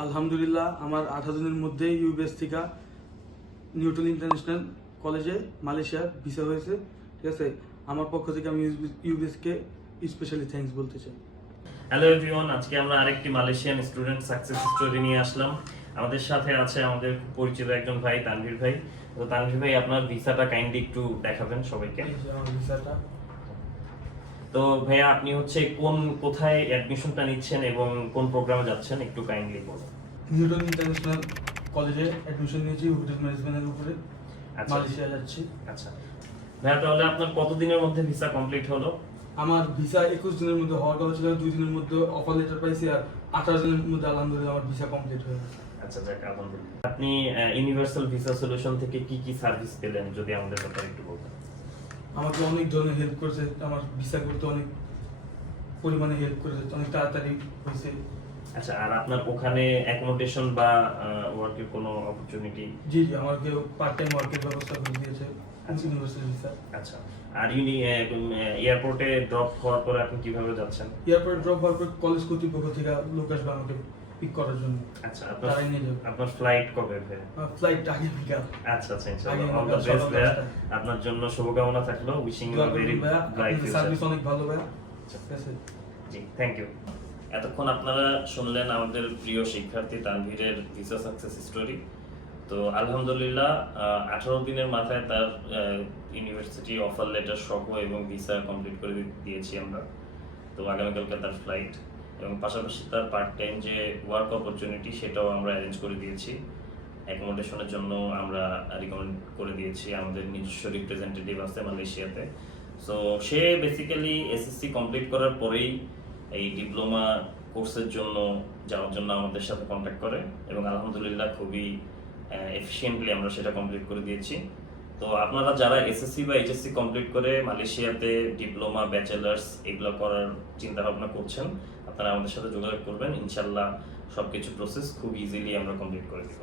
আলহামদুলিল্লাহ আমার 18 দিনের মধ্যে ইউবিএস থেকে নিউটন ইন্টারন্যাশনাল কলেজে মালয়েশিয়ার ভিসা হয়েছে। ঠিক আছে, আমার পক্ষ থেকে আমি ইউবিএস কে স্পেশালি থ্যাঙ্কস বলতে চাই। হ্যালো এভরিওয়ান, আজকে আমরা আরেকটি মালয়েশিয়ান স্টুডেন্ট সাকসেস স্টোরি নিয়ে আসলাম। আমাদের সাথে আছে আমাদের পরিচিত একজন ভাই, তানভীর ভাই। তো তানভীর ভাই, আপনার ভিসাটা কাইন্ডলি একটু দেখাবেন সবাইকে। এই যে আমার ভিসাটা। তো ভাইয়া, আপনি কোথায় অ্যাডমিশনটা নিচ্ছেন এবং কোন প্রোগ্রামে যাচ্ছেন একটু কাইন্ডলি বলুন। নিউটন ইন্টারন্যাশনাল কলেজে অ্যাডমিশন নিয়েছি হোটেল ম্যানেজমেন্টের উপরে। আচ্ছা। মালয়েশিয়া যাচ্ছি। আচ্ছা ভাইয়া, তাহলে আপনার কতদিনের মধ্যে ভিসা কমপ্লিট হলো? আমার ভিসা 21 দিনের মধ্যে হওয়ার কথা ছিল, 2 দিনের মধ্যে অফার লেটার পাইছি, আর 18 দিনের মধ্যে আলহামদুলিল্লাহ আমার ভিসা কমপ্লিট হয়ে গেছে। আচ্ছা যাক, আলহামদুলিল্লাহ। আপনি ইউনিভার্সাল ভিসা সলিউশন থেকে কি কি সার্ভিস পেলেন যদি আমাদের ব্যাপারে একটু বলতেন। আমাকে অনেক ধরনের হেল্প করেছে, আমার ভিসা করতে অনেক পরিমাণে হেল্প করেছে, অনেক তাড়াতাড়ি হয়েছে। আচ্ছা, আর আপনার ওখানে অ্যাকোমোডেশন বা ওয়ার্কের কোনো অপরচুনিটি? জি জি, আমাকে পার্ট টাইম ওয়ার্কের ব্যবস্থা করে দিয়েছে ইউনিভার্সিটি ভিসা। আচ্ছা, আর এয়ারপোর্টে ড্রপ হওয়ার পরে আপনি কিভাবে যাচ্ছেন? এয়ারপোর্ট ড্রপ হওয়ার পর কলেজ কর্তৃপক্ষ থেকে লোক আসবে আমাকে পিক করার জন্য। আচ্ছা, তারাই নিয়ে যাবে। আপনার ফ্লাইট কবে? ফ্লাইট আগে বিকাল। আচ্ছা আচ্ছা, ইনশাআল্লাহ অল দ্য বেস্ট ভাইয়া। আপনার জন্য শুভকামনা থাকলো। Wishing you a very bright future. Service অনেক ভালো ভাইয়া। ঠিক আছে, জি, থ্যাংক ইউ। এতক্ষণ আপনারা শুনলেন আমাদের প্রিয় শিক্ষার্থী তানভীরের ভিসা সাকসেস স্টোরি। তো আলহামদুলিল্লাহ 18 দিনের মাথায় তার ইউনিভার্সিটি অফার লেটার সহ এবং ভিসা কমপ্লিট করে দিয়েছি আমরা। তো আগামীকালকে তার ফ্লাইট, এবং পাশাপাশি তার পার্ট টাইম যে ওয়ার্ক অপরচুনিটি সেটাও আমরা অ্যারেঞ্জ করে দিয়েছি। অ্যাকোমোডেশনের জন্য আমরা রিকমেন্ড করে দিয়েছি, আমাদের নিজস্ব রিপ্রেজেন্টেটিভ আছে মালয়েশিয়াতে। সো সে বেসিক্যালি এসএসসি কমপ্লিট করার পরেই এই ডিপ্লোমা কোর্সের জন্য যাওয়ার জন্য আমাদের সাথে কন্ট্যাক্ট করে, এবং আলহামদুলিল্লাহ খুবই এফিশিয়েন্টলি আমরা সেটা কমপ্লিট করে দিয়েছি। তো আপনারা যারা এসএসসি বা এইচএসসি কমপ্লিট করে মালয়েশিয়াতে ডিপ্লোমা, ব্যাচেলার্স এগুলো করার চিন্তা ভাবনা করছেন, আপনারা আমাদের সাথে যোগাযোগ করবেন। ইনশাল্লাহ সবকিছু প্রসেস খুব ইজিলি আমরা কমপ্লিট করে দেব।